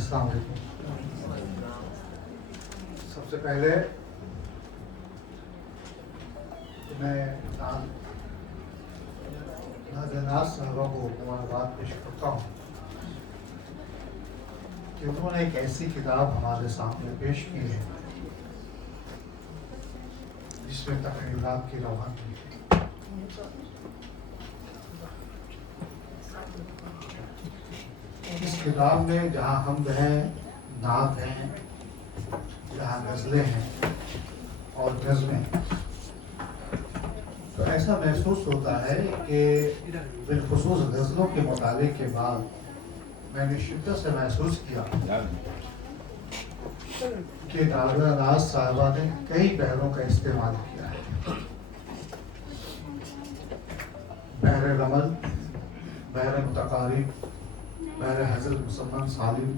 السلام علیکم. سب سے پہلے میں ناز صاحبہ کو مبارکباد پیش کرتا ہوں کہ انہوں نے ایک ایسی کتاب ہمارے سامنے پیش کی ہے جس میں تخیلات کی روانی ہے. اس کتاب میں جہاں حمد ہیں، نعت ہیں، جہاں غزلیں ہیں اور نظمیں، تو ایسا محسوس ہوتا ہے کہ بالخصوص غزلوں کے مطالعے کے بعد میں نے شدت سے محسوس کیا کہ ناظرہ ناز صاحبہ نے کئی بحروں کا استعمال کیا ہے. بحر رمل، بحر متقارب، بحر حضرت مسمن سالم،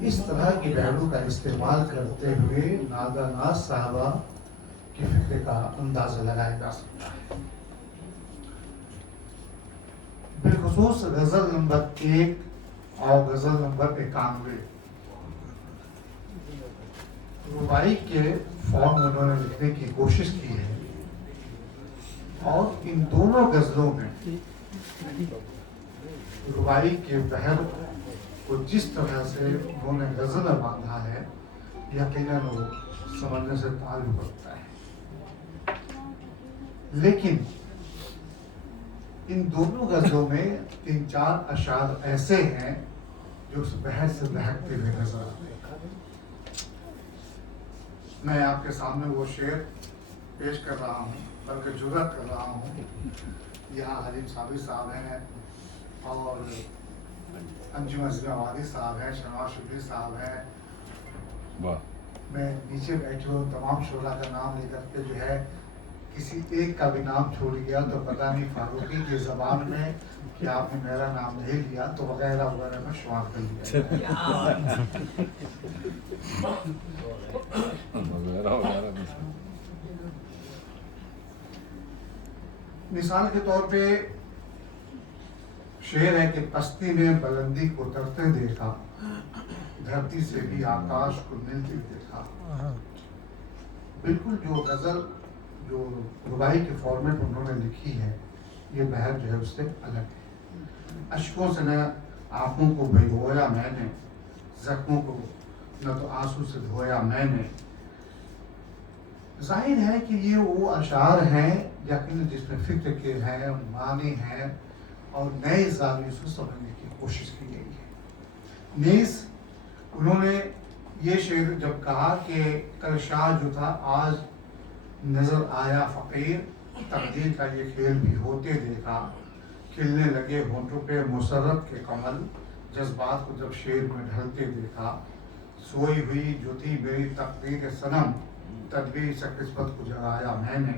اس طرح کی بحروں کا استعمال کرتے ہوئے ناظرہ ناز صاحبہ کی فکر کا اندازہ لگایا جا سکتا ہے. بالخصوص غزل نمبر 1 اور غزل نمبر 91 رباعی کے فارم میں انہوں نے لکھنے کی کوشش کی ہے، اور ان دونوں غزلوں میں رباعی کے بحر کو جس طرح سے انہوں نے غزل میں باندھا ہے یقیناً وہ سمجھنے سے تعلق رکھتا ہے. لیکن ان دونوں غزلوں میں 3-4 اشعار ایسے ہیں جو اس بحر سے بہکتے ہوئے نظر آتے ہیں. میں آپ کے سامنے وہ شعر پیش کر رہا ہوں، بلکہ جرأت کر رہا ہوں. یہاں حلیم صابری صاحب ہیں اور انجم عظیم آبادی صاحب ہیں، شنواز شبلی صاحب ہیں. میں نیچے بیٹھے ہوں تمام شعراء کا نام لے کر کے جو ہے کسی ایک کا بھی نام چھوڑ گیا تو پتہ نہیں فاروقی کی زبان میں کہ آپ نے میرا نام نہیں لیا تو وغیرہ وغیرہ میں شمار کر لیا. مثال کے طور پہ شعر ہے کہ پستی میں بلندی کو اترتے دیکھا، دھرتی سے بھی آکاش کو ملتے دیکھا. بالکل جو غزل جو رباعی کے فارمیٹ انہوں نے لکھی ہے یہ بحر جو ہے اس سے الگ ہے. اشکوں سے نہ آنکھوں کو بھگویا میں نے، زخموں کو نہ تو آنسو سے دھویا میں نے. ظاہر ہے کہ یہ وہ اشعار ہیں یقیناً جس میں فکر کے ہیں، معنی ہیں اور نئے زاویے سے سمجھنے کی کوشش کی گئی ہے. نیز انہوں نے یہ شعر جب کہا کہ کل شاہ جو تھا آج نظر آیا فقیر، تقدیر کا یہ کھیل بھی ہوتے دیکھا، کھلنے لگے ہونٹوں پہ مسرت کے کمل، جذبات کو جب شعر میں ڈھلتے دیکھا، سوئی ہوئی جو تھی میری تقدیر صنم، تدبیر سے قسمت کو جگایا میں نے.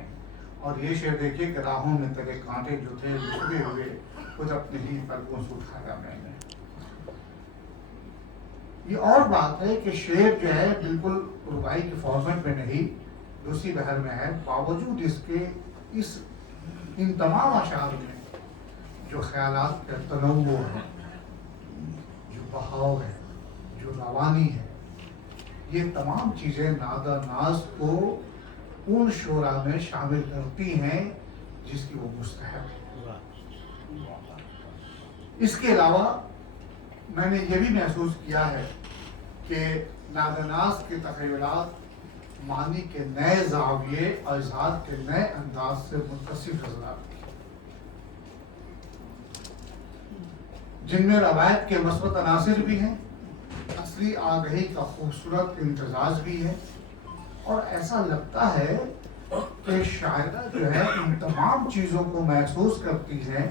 اور یہ شعر دیکھیے کہ راہوں میں تیرے کانٹے جو تھے بکھرے ہوئے، خود اپنے ہی پلکوں سے اٹھایا میں نے. یہ اور بات ہے کہ شعر جو ہے بالکل رباعی کے فارمیٹ میں نہیں دوسری بحر میں ہے، باوجود اس کے ان تمام اشعار میں جو خیالات کا تنوع ہے، جو بہاؤ ہے، جو روانی ہے، یہ تمام چیزیں ناظرہ ناز کو ان شعراء میں شامل کرتی ہیں جس کی وہ مستحق ہے. اس کے علاوہ میں نے یہ بھی محسوس کیا ہے کہ ناظرہ ناز کے تخیلات معنی کے نئے زاویے اور اظہار کے نئے انداز سے متصف نظر آتے ہیں، جن میں روایت کے مثبت عناصر بھی ہیں، اصلی آگہی کا خوبصورت امتزاج بھی ہے. اور ایسا لگتا ہے کہ شاعرہ جو ہے ان تمام چیزوں کو محسوس کرتی ہے،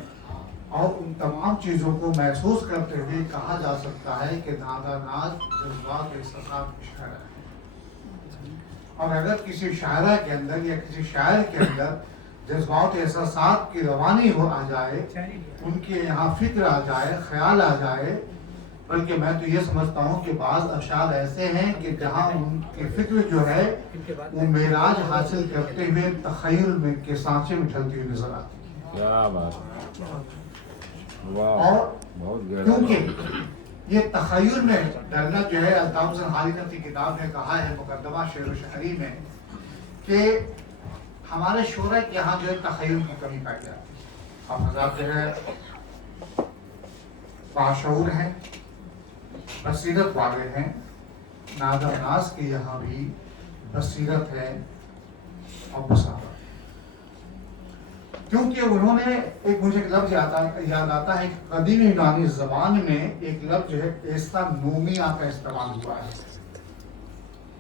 اور ان تمام چیزوں کو محسوس کرتے ہوئے کہا جا سکتا ہے کہ ناظرہ ناز جذبات احساسات کی شاعرہ ہے. اور اگر کسی شاعرہ کے اندر یا کسی شاعر کے اندر جذبات احساسات کی روانی ہو آ جائے، ان کے یہاں فکر آ جائے، خیال آ جائے، بلکہ میں تو یہ سمجھتا ہوں کہ بعض اشعار ایسے ہیں کہ جہاں ان کی فکر جو ہے وہ معراج حاصل کرتے ہوئے تخیل میں کے سانچے میں ڈھلتی ہوئی نظر آتی ہے. کیا بات، اور کیونکہ یہ تخیل میں ڈرنا جو ہے الطاف حسین حالی نے اپنی کتاب میں کہا ہے مقدمہ شعر و شاعری میں کہ ہمارے شعراء کے یہاں جو ہے تخیل کی کمی پائی جاتی ہے. آپ حضرات جو ہے باشعور ہیں، بصیرت والے ہیں. نادر ناز کے یہاں بھی بصیرت ہے اور بصارت، کیونکہ انہوں نے ایک مجھے ایک لفظ یاد آتا ہے کہ قدیم یونانی زبان میں ایک لفظ جو ہے ایستانومیا کا استعمال ہوا ہے،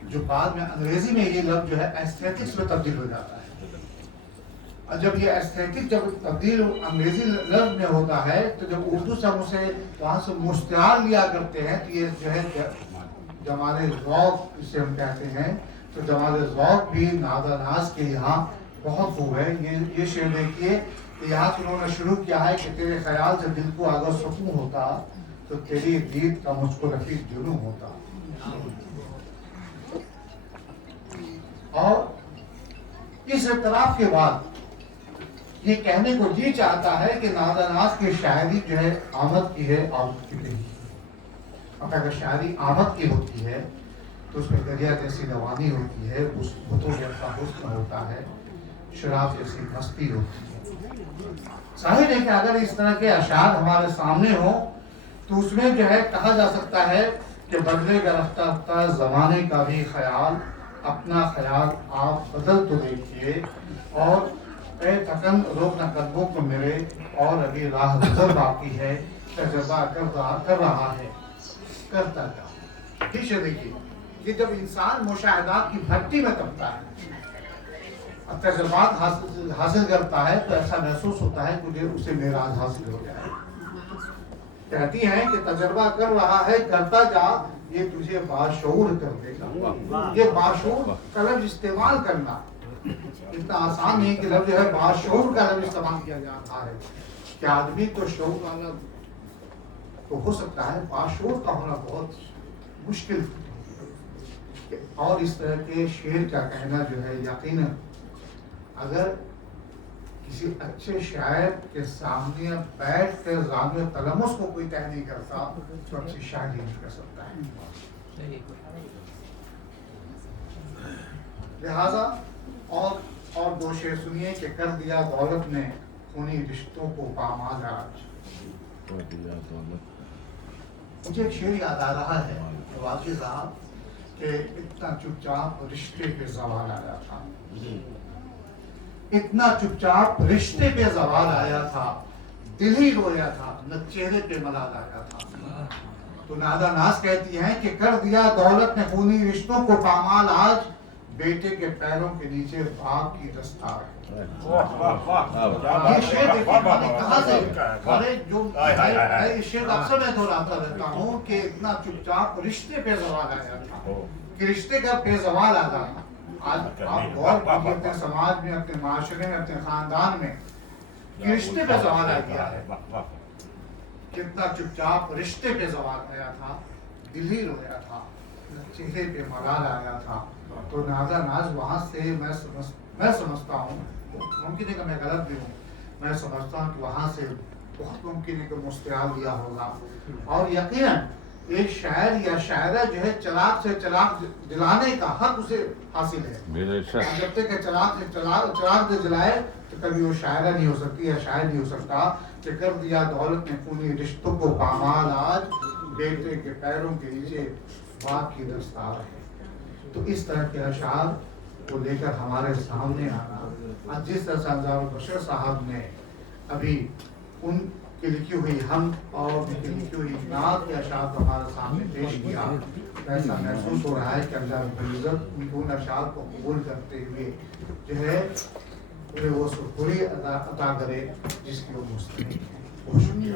جو بعد میں انگریزی میں یہ لفظ جو ہے ایستھیٹکس میں تبدیل ہو جاتا ہے. اور جب یہ ایستھیٹک جب تبدیل انگریزی لفظ میں ہوتا ہے تو جب اردو سے ہم اسے وہاں سے مستعار لیا کرتے ہیں تو یہ جو ہے جمال ذوق جسے ہم کہتے ہیں، تو جمال ذوق بھی نادر ناز کے یہاں بہت خوب ہے. یہ شعر دیکھیے کہ یہاں سے انہوں نے شروع کیا ہے کہ تیرے خیال سے دل کو اگر سکون ہوتا تو تیری دید کا مجھ کو رفیق جنوں ہوتا. اور اس اعتراف کے بعد یہ کہنے کو جی چاہتا ہے کہ نادر ناز کی شاعری جو ہے آمد کی ہے، آمد کی نہیں. اب اگر شاعری آمد کی ہوتی ہے تو اس میں دریا جیسی روانی ہوتی ہے، اس بتوں جیسا حسن ہوتا ہے، شراب جیسی مستی ہوتی ہے. ظاہر ہے کہ اگر اس طرح کے اشعار ہمارے سامنے ہوں تو اس میں جو ہے کہا جا سکتا ہے کہ بدلے گا رفتہ رفتہ زمانے کا بھی خیال، اپنا خیال آپ بدل تو دیکھیے، اور اے تھکن روک نہ قدموں کو میرے، اور ابھی راہ گزر باقی ہے، تجربہ کر رہا ہے کرتا جا. ٹھیک ہے، دیکھیے کہ جب انسان مشاہدات کی بھٹی میں تپتا ہے اور تجربات حاصل کرتا ہے تو ایسا محسوس ہوتا ہے کہ اسے معراج حاصل ہو جائے. کہتی ہیں کہ تجربہ کر رہا ہے کرتا جا، یہ تجھے باشعور کر دے گا. یہ باشعور کا لفظ استعمال کرنا اتنا آسان نہیں کہ لفظ جو ہے باشعور کا لفظ استعمال کیا جا رہا ہے. کہ آدمی تو شعور والا تو ہو سکتا ہے، باشعور کا ہونا بہت مشکل. اور اس طرح کے شعر کا کہنا جو ہے یقیناً اگر کسی اچھے شاعر کے سامنے بیٹھ کر زامن تلمس کو کوئی طے نہیں کرتا تو اچھی شاعری نہیں کر سکتا ہے. لہذا اور دو شعر سنیے کہ کر دیا دولت نے خونی رشتوں کو پامال آج. مجھے ایک شعر یاد آ رہا ہے واقعی صاحب کہ اتنا چپ چاپ رشتے پہ زوال آیا تھا، اتنا چپ چاپ رشتے پہ زوال آیا تھا، دل ہی رویا تھا نہ چہرے پہ ملال آیا تھا. تو نادر ناز کہتی ہیں کہ کر دیا دولت نے خونی رشتوں کو پامال آج، بیٹے کے پیروں کے نیچے باپ کی دستار ہے. یہ شعر دیکھیے کہاں سے، ارے جو یہ شعر اکثر میں دہراتا رہتا ہوں کہ اتنا چپ چاپ رشتے پہ زوال آیا تھا، کہ رشتے کا پہ زوال آ گیا. آج آپ غور کیجیے اپنے سماج میں، اپنے معاشرے میں، اپنے خاندان میں کہ رشتے پہ زوال آ گیا ہے. کتنا چپ چاپ رشتے پہ زوال آیا تھا، دل ہی رویا تھا، چہرے پہ ملال آیا تھا. تو نادر ناز وہاں سے میں سمجھتا ہوں، ممکن ہے کہ میں غلط بھی ہوں، میں سمجھتا ہوں کہ وہاں سے بہت ممکن ہے کہ مستعار لیا ہوگا. اور یقیناً ایک شاعر یا شاعرہ جو ہے چراغ سے چراغ جلانے کا حق اسے حاصل ہے. جب تک کہ چراغ سے جلائے تو کبھی وہ شاعرہ نہیں ہو سکتی یا شاعر نہیں ہو سکتا. کہ کر دیا دولت نے خونی رشتوں کو پامال آج، بیٹے کے پیروں کے نیچے باپ کی دستار ہے. تو اس طرح کے اشعار کو لے کر ہمارے سامنے آنا، جس طرح سے انظار البشر صاحب نے ابھی ان کی لکھی ہوئی ہم اور ان کی لکھی ہوئی نعت کے اشعار کو ہمارے سامنے پیش کیا، ایسا محسوس ہو رہا ہے کہ اللہ رب العزت ان کو ان اشعار کو قبول کرتے ہوئے جو ہے انہیں وہ سرخوری عطا کرے جس کی وہ مستحق ہیں. بہت شکریہ.